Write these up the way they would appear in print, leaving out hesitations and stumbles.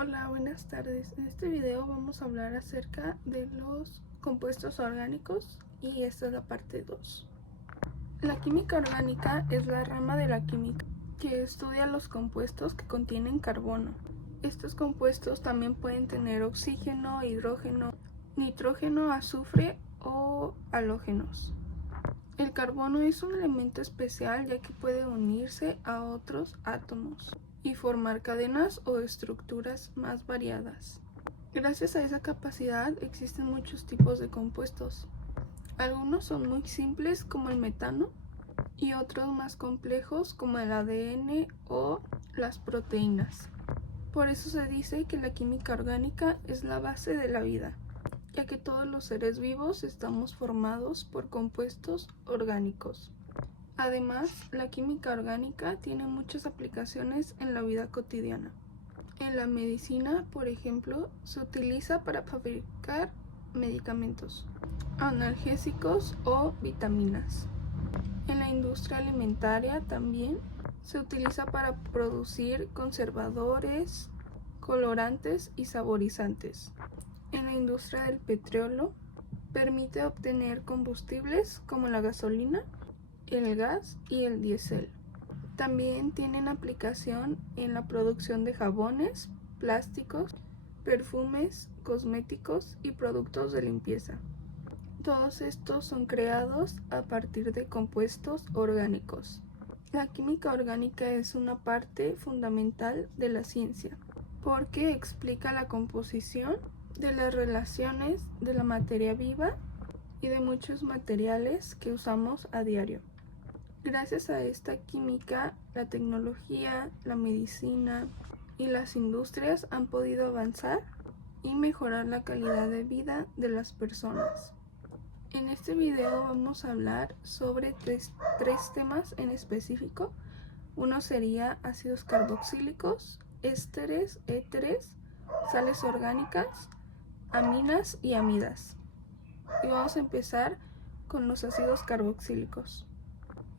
Hola, buenas tardes. En este video vamos a hablar acerca de los compuestos orgánicos y esta es la parte 2. La química orgánica es la rama de la química que estudia los compuestos que contienen carbono. Estos compuestos también pueden tener oxígeno, hidrógeno, nitrógeno, azufre o halógenos. El carbono es un elemento especial ya que puede unirse a otros átomos y formar cadenas o estructuras más variadas. Gracias a esa capacidad existen muchos tipos de compuestos. Algunos son muy simples como el metano y otros más complejos como el ADN o las proteínas. Por eso se dice que la química orgánica es la base de la vida, ya que todos los seres vivos estamos formados por compuestos orgánicos. Además, la química orgánica tiene muchas aplicaciones en la vida cotidiana. En la medicina, por ejemplo, se utiliza para fabricar medicamentos, analgésicos o vitaminas. En la industria alimentaria también se utiliza para producir conservadores, colorantes y saborizantes. En la industria del petróleo permite obtener combustibles como la gasolina, el gas y el diésel. También tienen aplicación en la producción de jabones, plásticos, perfumes, cosméticos y productos de limpieza. Todos estos son creados a partir de compuestos orgánicos. La química orgánica es una parte fundamental de la ciencia, porque explica la composición de las relaciones de la materia viva y de muchos materiales que usamos a diario. Gracias a esta química, la tecnología, la medicina y las industrias han podido avanzar y mejorar la calidad de vida de las personas. En este video vamos a hablar sobre tres temas en específico. Uno sería ácidos carboxílicos, ésteres, sales orgánicas, aminas y amidas. Y vamos a empezar con los ácidos carboxílicos.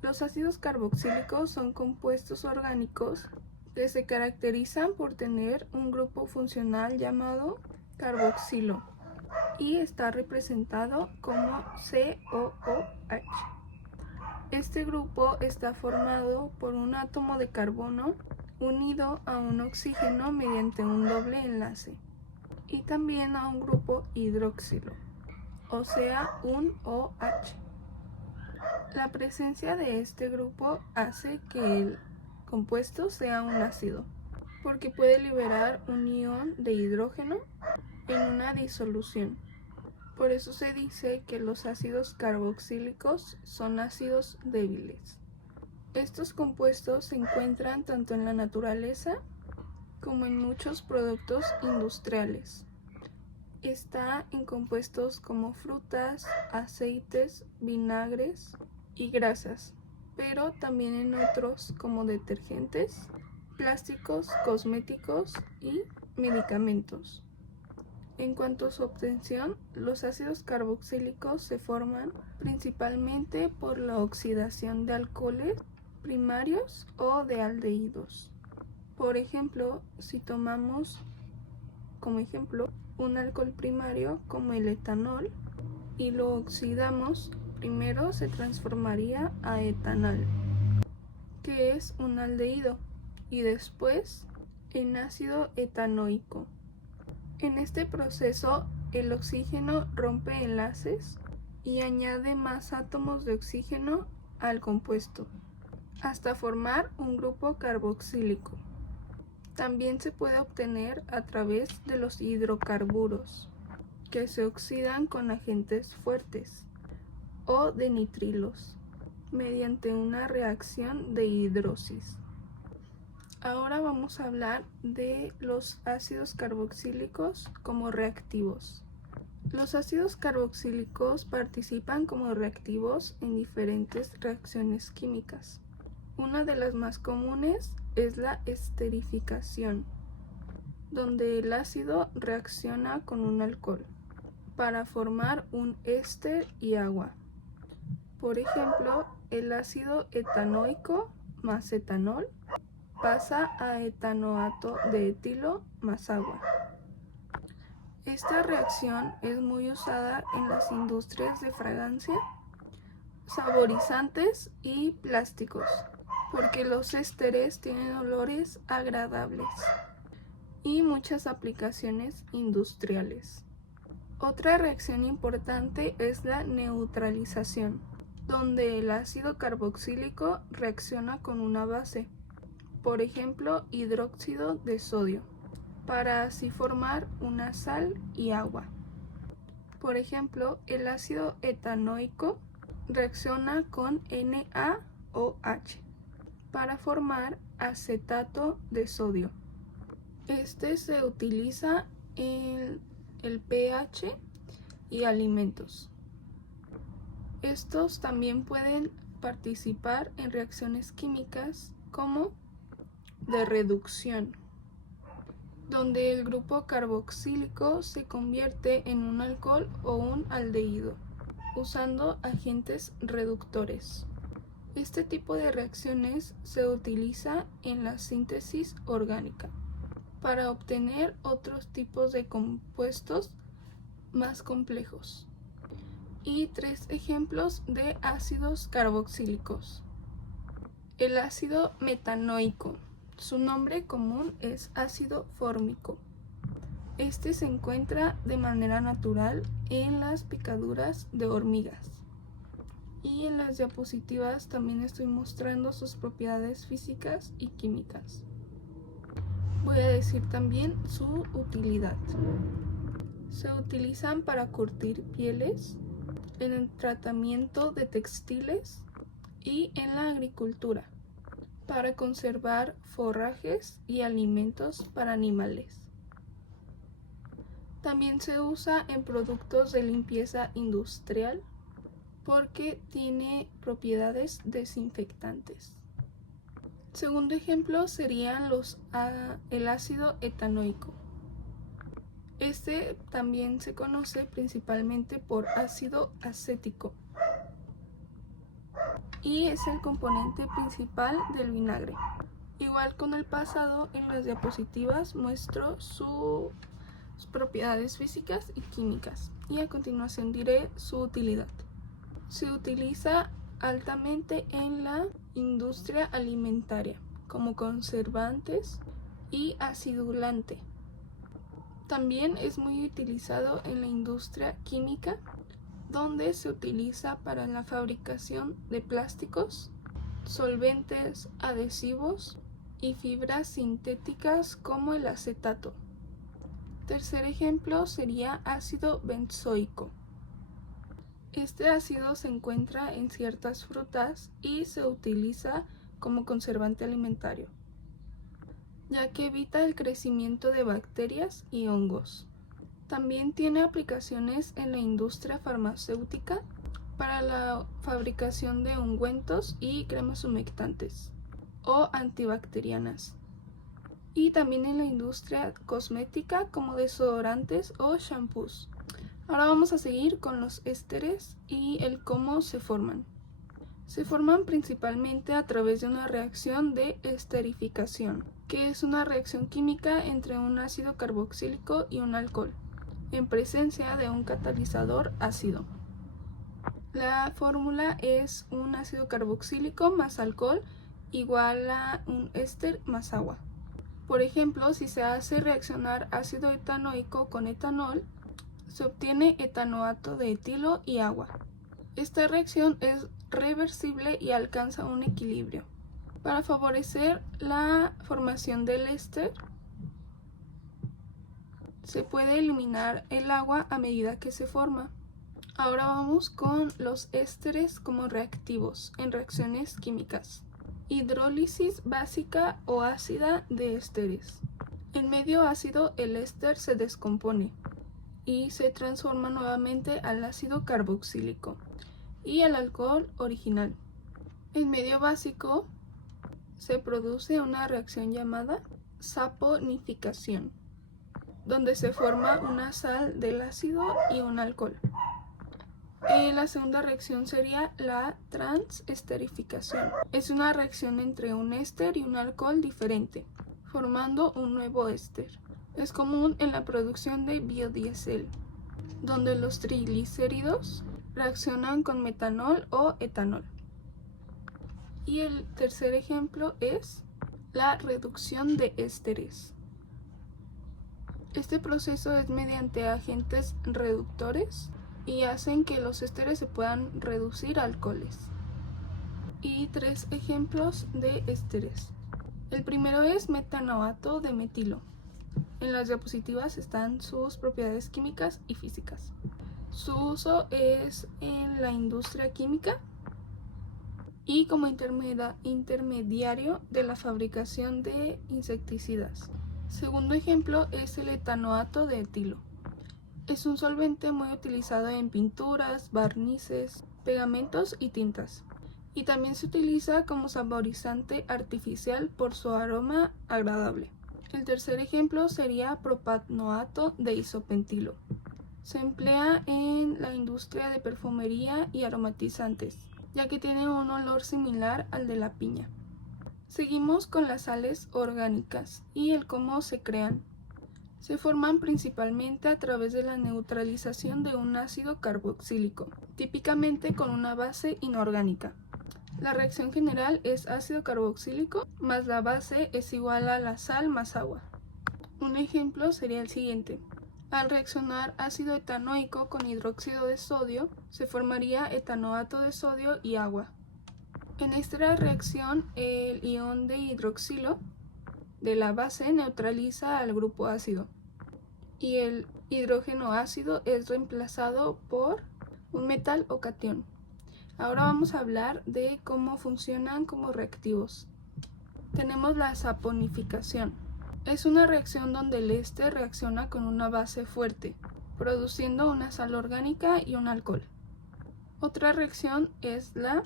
Los ácidos carboxílicos son compuestos orgánicos que se caracterizan por tener un grupo funcional llamado carboxilo y está representado como COOH. Este grupo está formado por un átomo de carbono unido a un oxígeno mediante un doble enlace y también a un grupo hidroxilo, o sea, un OH. La presencia de este grupo hace que el compuesto sea un ácido, porque puede liberar un ion de hidrógeno en una disolución. Por eso se dice que los ácidos carboxílicos son ácidos débiles. Estos compuestos se encuentran tanto en la naturaleza como en muchos productos industriales. Está en compuestos como frutas, aceites, vinagres y grasas, pero también en otros como detergentes, plásticos, cosméticos y medicamentos. En cuanto a su obtención, los ácidos carboxílicos se forman principalmente por la oxidación de alcoholes primarios o de aldehídos. Por ejemplo, si tomamos como ejemplo un alcohol primario como el etanol y lo oxidamos, primero se transformaría a etanal, que es un aldehído, y después en ácido etanoico. En este proceso, el oxígeno rompe enlaces y añade más átomos de oxígeno al compuesto, hasta formar un grupo carboxílico. También se puede obtener a través de los hidrocarburos, que se oxidan con agentes fuertes, o de nitrilos, mediante una reacción de hidrosis. Ahora vamos a hablar de los ácidos carboxílicos como reactivos. Los ácidos carboxílicos participan como reactivos en diferentes reacciones químicas. Una de las más comunes es la esterificación, donde el ácido reacciona con un alcohol para formar un éster y agua. Por ejemplo, el ácido etanoico más etanol pasa a etanoato de etilo más agua. Esta reacción es muy usada en las industrias de fragancia, saborizantes y plásticos, porque los ésteres tienen olores agradables y muchas aplicaciones industriales. Otra reacción importante es la neutralización, donde el ácido carboxílico reacciona con una base, por ejemplo hidróxido de sodio, para así formar una sal y agua. Por ejemplo, el ácido etanoico reacciona con NaOH para formar acetato de sodio. Este se utiliza en el pH y alimentos. Estos también pueden participar en reacciones químicas como de reducción, donde el grupo carboxílico se convierte en un alcohol o un aldehído, usando agentes reductores. Este tipo de reacciones se utiliza en la síntesis orgánica para obtener otros tipos de compuestos más complejos. Y 3 ejemplos de ácidos carboxílicos. El ácido metanoico. Su nombre común es ácido fórmico. Este se encuentra de manera natural en las picaduras de hormigas. Y en las diapositivas también estoy mostrando sus propiedades físicas y químicas. Voy a decir también su utilidad. Se utilizan para curtir pieles, en el tratamiento de textiles y en la agricultura, para conservar forrajes y alimentos para animales. También se usa en productos de limpieza industrial porque tiene propiedades desinfectantes. Segundo ejemplo serían el ácido etanoico. Este también se conoce principalmente por ácido acético y es el componente principal del vinagre. Igual con el pasado, en las diapositivas muestro sus propiedades físicas y químicas y a continuación diré su utilidad. Se utiliza altamente en la industria alimentaria como conservantes y acidulante. También es muy utilizado en la industria química, donde se utiliza para la fabricación de plásticos, solventes, adhesivos y fibras sintéticas como el acetato. Tercer ejemplo sería ácido benzoico. Este ácido se encuentra en ciertas frutas y se utiliza como conservante alimentario, ya que evita el crecimiento de bacterias y hongos. También tiene aplicaciones en la industria farmacéutica para la fabricación de ungüentos y cremas humectantes o antibacterianas. Y también en la industria cosmética como desodorantes o shampoos. Ahora vamos a seguir con los ésteres y el cómo se forman. Se forman principalmente a través de una reacción de esterificación, que es una reacción química entre un ácido carboxílico y un alcohol, en presencia de un catalizador ácido. La fórmula es un ácido carboxílico más alcohol igual a un éster más agua. Por ejemplo, si se hace reaccionar ácido etanoico con etanol, se obtiene etanoato de etilo y agua. Esta reacción es reversible y alcanza un equilibrio. Para favorecer la formación del éster, se puede eliminar el agua a medida que se forma. Ahora vamos con los ésteres como reactivos en reacciones químicas. Hidrólisis básica o ácida de ésteres. En medio ácido el éster se descompone y se transforma nuevamente al ácido carboxílico y al alcohol original. En medio básico se produce una reacción llamada saponificación, donde se forma una sal del ácido y un alcohol. La segunda reacción sería la transesterificación. Es una reacción entre un éster y un alcohol diferente, formando un nuevo éster. Es común en la producción de biodiesel, donde los triglicéridos reaccionan con metanol o etanol. Y el tercer ejemplo es la reducción de ésteres. Este proceso es mediante agentes reductores y hacen que los ésteres se puedan reducir a alcoholes. Y tres ejemplos de ésteres. El primero es metanoato de metilo. En las diapositivas están sus propiedades químicas y físicas. Su uso es en la industria química y como intermediario de la fabricación de insecticidas. Segundo ejemplo es el etanoato de etilo. Es un solvente muy utilizado en pinturas, barnices, pegamentos y tintas. Y también se utiliza como saborizante artificial por su aroma agradable. El tercer ejemplo sería propanoato de isopentilo. Se emplea en la industria de perfumería y aromatizantes, ya que tiene un olor similar al de la piña. Seguimos con las sales orgánicas y el cómo se crean. Se forman principalmente a través de la neutralización de un ácido carboxílico, típicamente con una base inorgánica. La reacción general es ácido carboxílico más la base es igual a la sal más agua. Un ejemplo sería el siguiente. Al reaccionar ácido etanoico con hidróxido de sodio, se formaría etanoato de sodio y agua. En esta reacción, el ion de hidroxilo de la base neutraliza al grupo ácido y el hidrógeno ácido es reemplazado por un metal o catión. Ahora vamos a hablar de cómo funcionan como reactivos. Tenemos la saponificación. Es una reacción donde el éster reacciona con una base fuerte, produciendo una sal orgánica y un alcohol. Otra reacción es la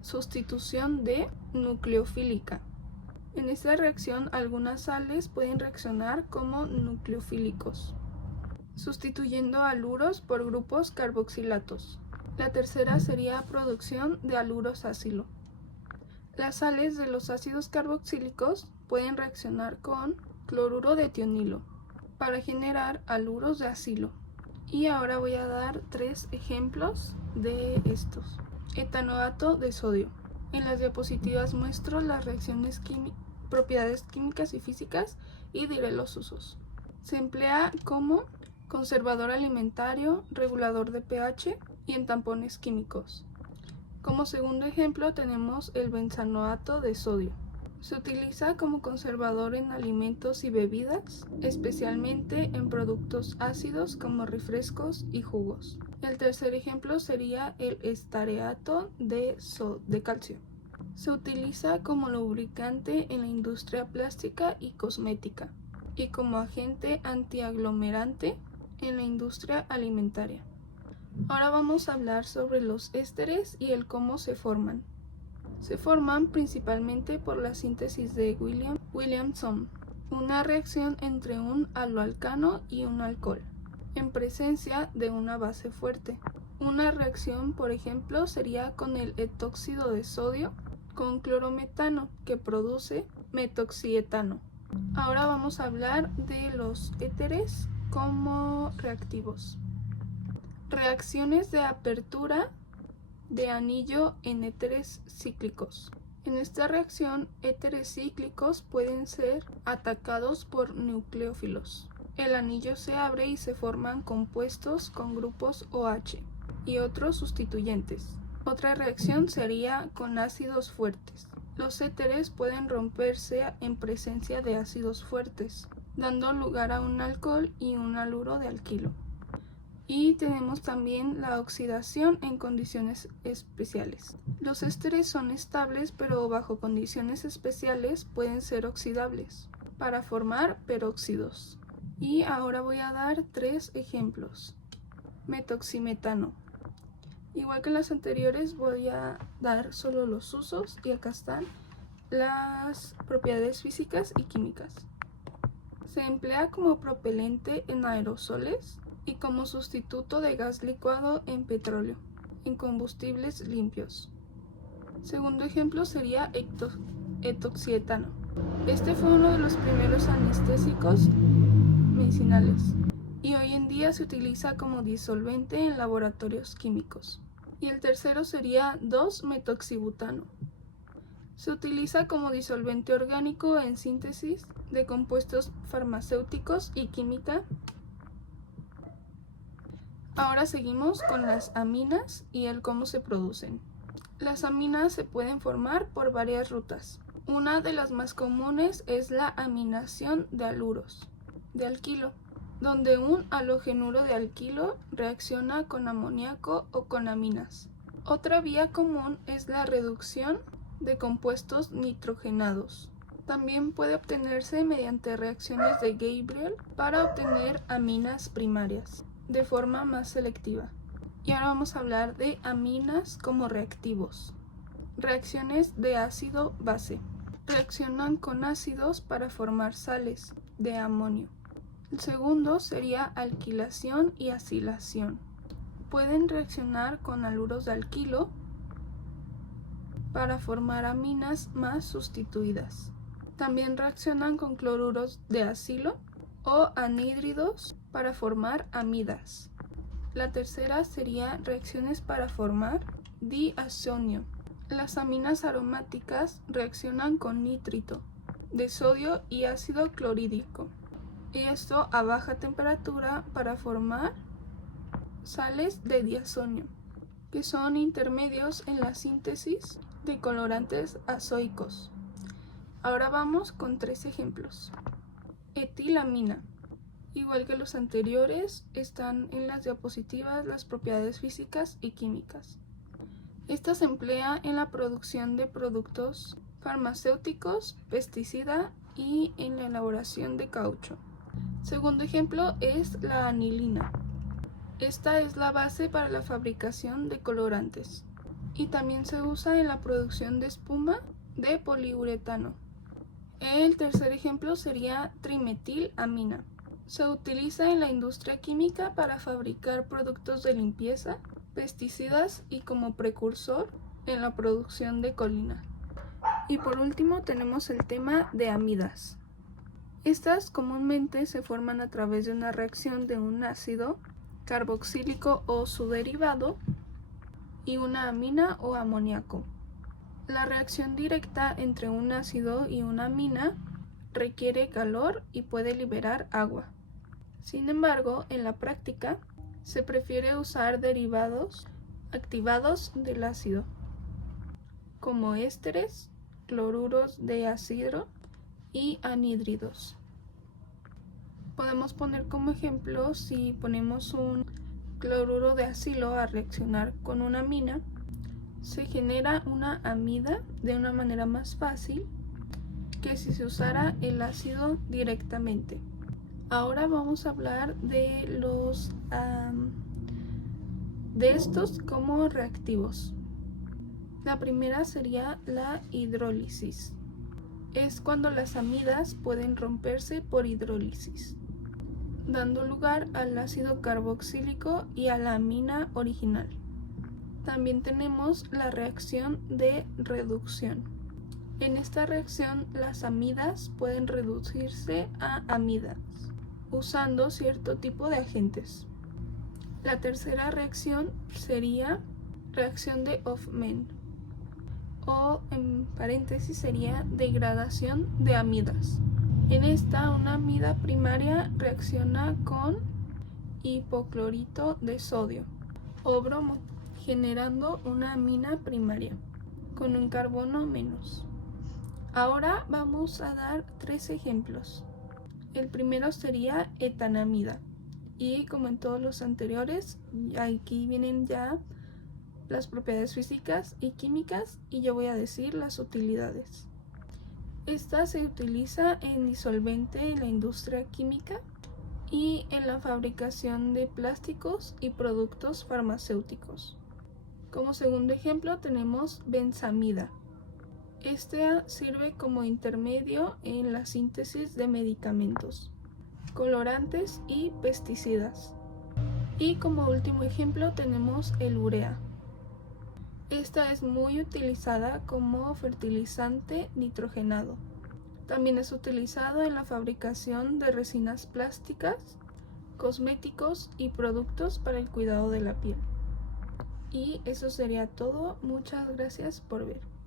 sustitución de nucleofílica. En esta reacción algunas sales pueden reaccionar como nucleofílicos, sustituyendo haluros por grupos carboxilatos. La tercera sería producción de haluros ácido. Las sales de los ácidos carboxílicos pueden reaccionar con cloruro de tionilo para generar haluros de acilo. Y ahora voy a dar tres ejemplos de estos. Etanoato de sodio. En las diapositivas muestro las reacciones propiedades químicas y físicas y diré los usos. Se emplea como conservador alimentario, regulador de pH y en tampones químicos. Como segundo ejemplo tenemos el benzanoato de sodio. Se utiliza como conservador en alimentos y bebidas, especialmente en productos ácidos como refrescos y jugos. El tercer ejemplo sería el estareato de calcio. Se utiliza como lubricante en la industria plástica y cosmética y como agente antiaglomerante en la industria alimentaria. Ahora vamos a hablar sobre los ésteres y el cómo se forman. Se forman principalmente por la síntesis de Williamson, una reacción entre un haloalcano y un alcohol, en presencia de una base fuerte. Una reacción, por ejemplo, sería con el etóxido de sodio con clorometano, que produce metoxietano. Ahora vamos a hablar de los éteres como reactivos. Reacciones de apertura de anillo en éteres cíclicos. En esta reacción, éteres cíclicos pueden ser atacados por nucleófilos. El anillo se abre y se forman compuestos con grupos OH y otros sustituyentes. Otra reacción sería con ácidos fuertes. Los éteres pueden romperse en presencia de ácidos fuertes, dando lugar a un alcohol y un haluro de alquilo. Y tenemos también la oxidación en condiciones especiales. Los ésteres son estables, pero bajo condiciones especiales pueden ser oxidables para formar peróxidos. Y ahora voy a dar tres ejemplos. Metoximetano. Igual que en las anteriores voy a dar solo los usos y acá están las propiedades físicas y químicas. Se emplea como propelente en aerosoles y como sustituto de gas licuado en petróleo, en combustibles limpios. Segundo ejemplo sería etoxietano. Este fue uno de los primeros anestésicos medicinales y hoy en día se utiliza como disolvente en laboratorios químicos. Y el tercero sería 2-metoxibutano. Se utiliza como disolvente orgánico en síntesis de compuestos farmacéuticos y química. Ahora seguimos con las aminas y el cómo se producen. Las aminas se pueden formar por varias rutas. Una de las más comunes es la aminación de haluros de alquilo, donde un halogenuro de alquilo reacciona con amoníaco o con aminas. Otra vía común es la reducción de compuestos nitrogenados. También puede obtenerse mediante reacciones de Gabriel para obtener aminas primarias de forma más selectiva. Y ahora vamos a hablar de aminas como reactivos. Reacciones de ácido-base. Reaccionan con ácidos para formar sales de amonio. El segundo sería alquilación y acilación. Pueden reaccionar con haluros de alquilo para formar aminas más sustituidas. También reaccionan con cloruros de acilo o anhídridos para formar amidas. La tercera sería reacciones para formar diazonio. Las aminas aromáticas reaccionan con nítrito de sodio y ácido clorhídrico, y esto a baja temperatura para formar sales de diazonio, que son intermedios en la síntesis de colorantes azoicos. Ahora vamos con 3 ejemplos. Etilamina. Igual que los anteriores, están en las diapositivas las propiedades físicas y químicas. Esta se emplea en la producción de productos farmacéuticos, pesticida y en la elaboración de caucho. Segundo ejemplo es la anilina. Esta es la base para la fabricación de colorantes y también se usa en la producción de espuma de poliuretano. El tercer ejemplo sería trimetilamina. Se utiliza en la industria química para fabricar productos de limpieza, pesticidas y como precursor en la producción de colina. Y por último tenemos el tema de amidas. Estas comúnmente se forman a través de una reacción de un ácido carboxílico o su derivado y una amina o amoníaco. La reacción directa entre un ácido y una amina requiere calor y puede liberar agua. Sin embargo, en la práctica se prefiere usar derivados activados del ácido, como ésteres, cloruros de ácido y anhídridos. Podemos poner como ejemplo si ponemos un cloruro de acilo a reaccionar con una amina, se genera una amida de una manera más fácil que si se usara el ácido directamente. Ahora vamos a hablar de estos como reactivos. La primera sería la hidrólisis. Es cuando las amidas pueden romperse por hidrólisis, dando lugar al ácido carboxílico y a la amina original. También tenemos la reacción de reducción. En esta reacción las amidas pueden reducirse a amidas usando cierto tipo de agentes. La tercera reacción sería reacción de Hofmann, o en paréntesis sería degradación de amidas. En esta, una amida primaria reacciona con hipoclorito de sodio o bromo, generando una amina primaria con un carbono menos. Ahora vamos a dar 3 ejemplos. El primero sería etanamida, y como en todos los anteriores, aquí vienen ya las propiedades físicas y químicas y yo voy a decir las utilidades. Esta se utiliza en disolvente en la industria química y en la fabricación de plásticos y productos farmacéuticos. Como segundo ejemplo tenemos benzamida. Esta sirve como intermedio en la síntesis de medicamentos, colorantes y pesticidas. Y como último ejemplo tenemos el urea. Esta es muy utilizada como fertilizante nitrogenado. También es utilizado en la fabricación de resinas plásticas, cosméticos y productos para el cuidado de la piel. Y eso sería todo. Muchas gracias por ver.